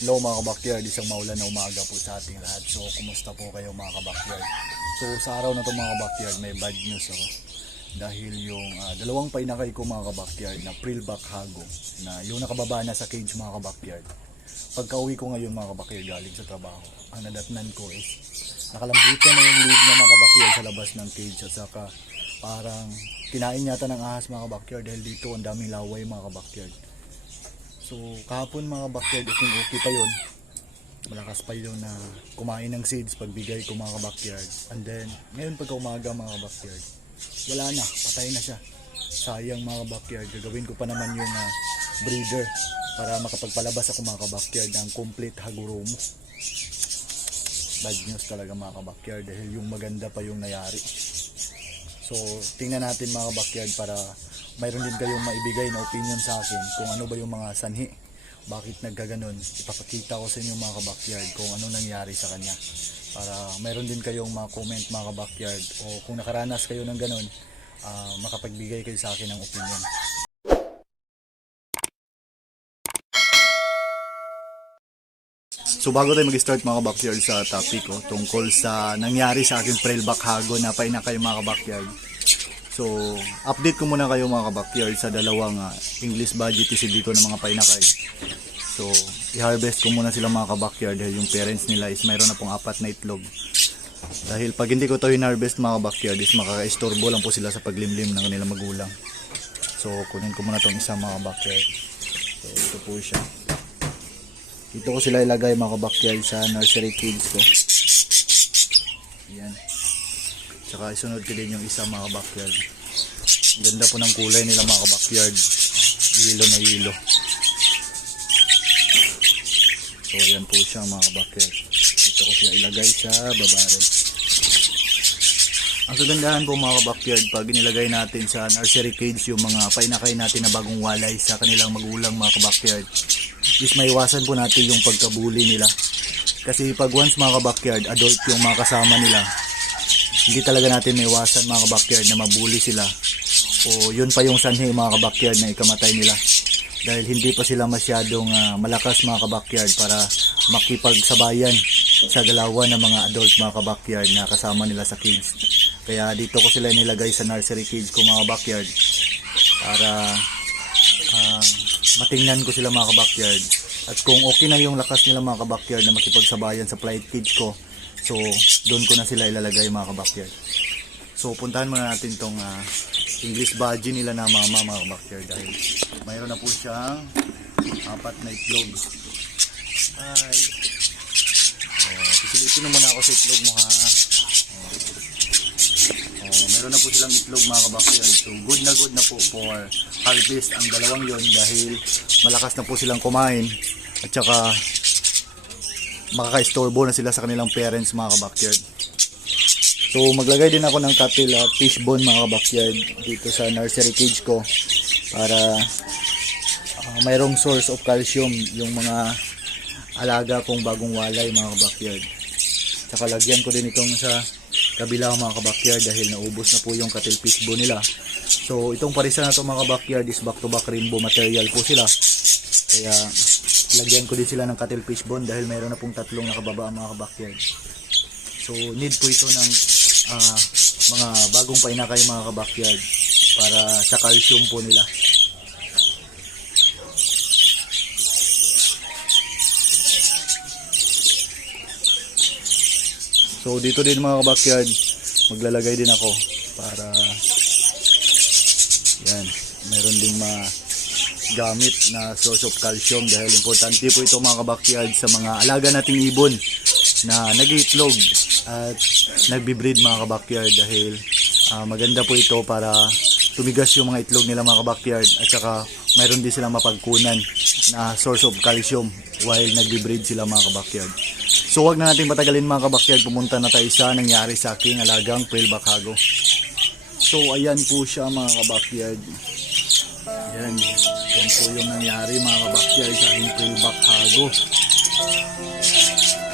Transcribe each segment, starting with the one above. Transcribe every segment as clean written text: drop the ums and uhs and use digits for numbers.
Hello mga kabakyard, isang maulan na umaga po sa ating lahat. So, kumusta po kayo mga kabakyard? So, sa araw na to mga kabakyard, may bad news ako. Dahil yung dalawang painakay ko mga kabakyard na Prillback Hago, na yung nakababa na sa cage mga kabakyard. Pagka uwi ko ngayon mga kabakyard galing sa trabaho, ang nadatnan ko is nakalambutan na yung lead niya mga kabakyard sa labas ng cage. At saka parang kinain yata ng ahas mga kabakyard dahil dito ang daming laway mga kabakyard. So kahapon mga backyard, okay pa yun. Malakas pa yun na kumain ng seeds pagbigay ko mga backyard. And then ngayon pagka umaga mga backyard, wala na, patay na siya. Sayang mga backyard, gagawin ko pa naman yung breeder para makapagpalabas ako mga backyard ng complete Haguromo. Bad news talaga mga backyard dahil yung maganda pa yung nayari. So tingnan natin mga backyard para mayroon din kayong maibigay na opinion sa akin kung ano ba yung mga sanhi, bakit nagkaganon. Ipapakita ko sa inyo mga kabakyard kung ano nangyari sa kanya para mayroon din kayong mga comment mga kabakyard, o kung nakaranas kayo ng ganon, makapagbigay kayo sa akin ng opinion. So bago tayo mag-start mga kabakyard sa topic ko tungkol sa nangyari sa aking Prillback Hago na painakay mga kabakyard. So, update ko muna kayo mga kabakyard sa dalawang English budget isi dito ng mga painakay. So, i-harvest ko muna sila mga kabakyard dahil yung parents nila is mayroon na pong 4 na itlog. Dahil pag hindi ko ito in-harvest mga kabakyard is makaka-istorbo lang po sila sa paglimlim ng kanilang magulang. So, kunin ko muna itong isa mga kabakyard. So, ito po siya. Dito ko sila ilagay mga kabakyard sa nursery cage ko. Ayan. Tsaka isunod ko din yung isa mga backyard. Ganda po ng kulay nila mga backyard. Yelo na yelo. So ayan po siya mga backyard. Dito ko siya ilagay sa baba rin. Ang kagandahan po mga backyard, pag inilagay natin sa nursery cage yung mga painakay natin na bagong walay sa kanilang magulang mga backyard, is maiwasan po natin yung pagkabuli nila. Kasi pag once mga backyard, adult yung mga kasama nila, hindi talaga natin maiwasan mga kabakyard na mabuli sila, o yun pa yung sanhi mga kabakyard na ikamatay nila dahil hindi pa sila masyadong malakas mga kabakyard para makipagsabayan sa galawan ng mga adult mga kabakyard na kasama nila sa cage. Kaya dito ko sila nilagay sa nursery cage ko mga kabakyard para matingnan ko sila mga kabakyard, at kung okay na yung lakas nila mga kabakyard na makipagsabayan sa flight cage ko, so doon ko na sila ilalagay mga kabakyard. So puntahan muna natin tong English budgie nila na mama mga kabakyard dahil mayroon na po siyang 4 na itlog. Ay, pisilipin mo muna ako sa itlog mo ha. Meron na po silang itlog mga kabakyard. So good na po for harvest ang dalawang yon dahil malakas na po silang kumain at saka makaka-istorbo na sila sa kanilang parents mga kabakyard. So maglagay din ako ng cattle fish bone mga kabakyard dito sa nursery cage ko para mayroong source of calcium yung mga alaga kong bagong walay mga kabakyard. Saka lagyan ko din itong sa kabila mga kabakyard dahil naubos na po yung cattle fish bone nila. So itong parisa na ito mga kabakyard is back to back rainbow material po sila. Kaya lagyan ko din sila ng cattle fish bone dahil mayroon na pong 3 nakababa mga kabakyard. So need po ito ng mga bagong painakay mga kabakyard para sa calcium po nila. So dito din mga kabakyard maglalagay din ako para yan, meron ding gamit na source of calcium dahil importante po ito mga kabakyard sa mga alaga nating ibon na nag-iitlog at nagbi-breed mga kabakyard dahil maganda po ito para tumigas yung mga itlog nila mga kabakyard at saka mayroon din silang mapagkunan na source of calcium while nagbi-breed sila mga kabakyard. So wag na natin patagalin mga kabakyard, pumunta na tayo sa nangyari sa aking alagang Prillback Hago. So ayan po siya mga kabakyard. Yan po yung nangyari mga kabakyard sa aking Prillback Hago.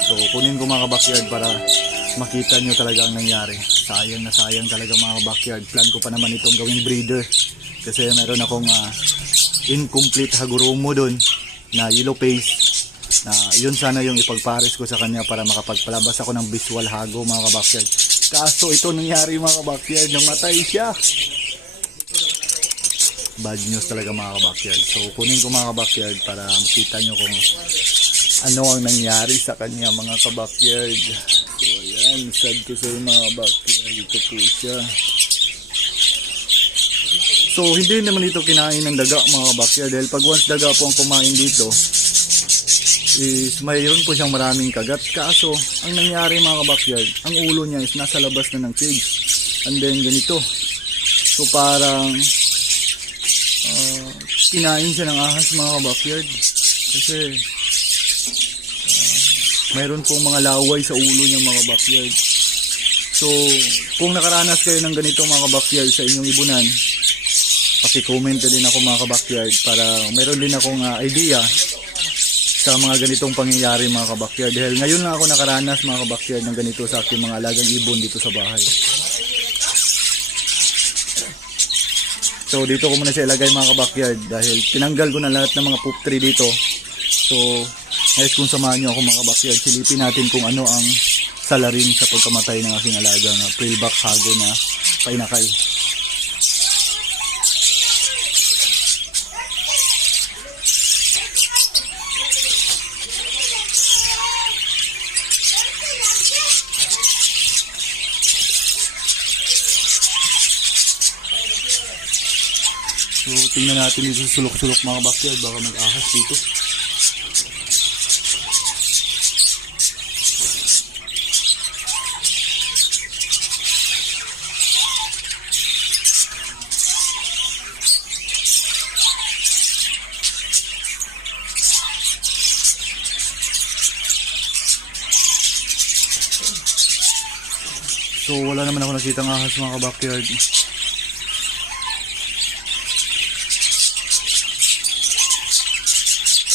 So kunin ko mga kabakyard para makita nyo talaga ang nangyari. Sayang na sayang talaga mga kabakyard. Plan ko pa naman itong gawing breeder kasi meron akong incomplete Haguromo dun na yellow face na yun sana yung ipagpares ko sa kanya para makapagpalabas ako ng visual hago mga kabakyard. Kaso ito nangyari mga kabakyard, namatay siya. Bad news talaga mga kabakyard. So kunin ko mga kabakyard para makita nyo kung ano ang nangyari sa kanya mga kabakyard. So ayan, sad ko sa mga kabakyard. Ito po siya. So hindi naman ito kinain ng daga mga kabakyard, dahil pag once daga po ang kumain dito is mayroon po siyang maraming kagat. Kaso ang nangyari mga kabakyard, ang ulo niya is nasa labas na ng cage, and then ganito. So parang kinain siya ng ahas mga kabakyard, kasi mayroon pong mga laway sa ulo niya mga kabakyard. So kung nakaranas kayo ng ganito mga kabakyard sa inyong ibunan, paki-comment din ako mga kabakyard para mayroon din akong idea sa mga ganitong pangyayari mga kabakyard, dahil ngayon lang ako nakaranas mga kabakyard ng ganito sa aking mga alagang ibon dito sa bahay. So dito ko muna siya ilagay mga kabakyard, dahil tinanggal ko na lahat ng mga poop tree dito. So guys, kung samahan nyo ako mga kabakyard, silipin natin kung ano ang salarin sa pagkamatay ng aking alagang prillback hago na painakay. So tingnan natin dito sa sulok-sulok mga kabakyard, baka mag-ahas dito. So wala naman ako nakitang ahas mga kabakyard.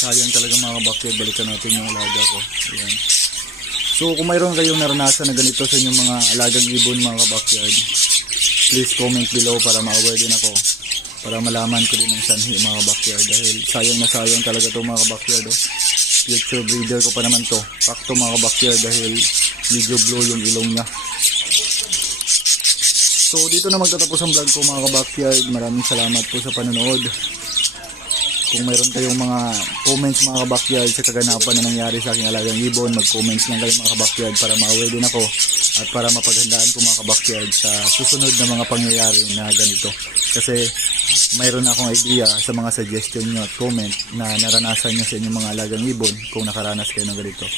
Sayang talaga mga kabakyard, balikan natin yung alaga ko. Ayan. So kung mayroon kayong naranasan na ganito sa inyong mga alagang ibon mga kabakyard, please comment below para ma-aware din ako, para malaman ko din ang sanhi mga kabakyard, dahil sayang na sayang talaga to mga kabakyard. Future breeder ko pa naman to. Pakto mga kabakyard, dahil medyo blue yung ilong niya. So dito na magtatapos ang vlog ko mga kabakyard. Maraming salamat po sa panonood. Kung mayroon kayong mga comments mga kabakyard sa kaganapan na nangyari sa aking alagang ibon, mag-comments lang kayo mga kabakyard para ma-aware din ako at para mapaghandaan ko mga kabakyard sa susunod na mga pangyayari na ganito. Kasi mayroon akong idea sa mga suggestion nyo at comment na naranasan nyo sa inyong mga alagang ibon kung nakaranas kayo ng ganito.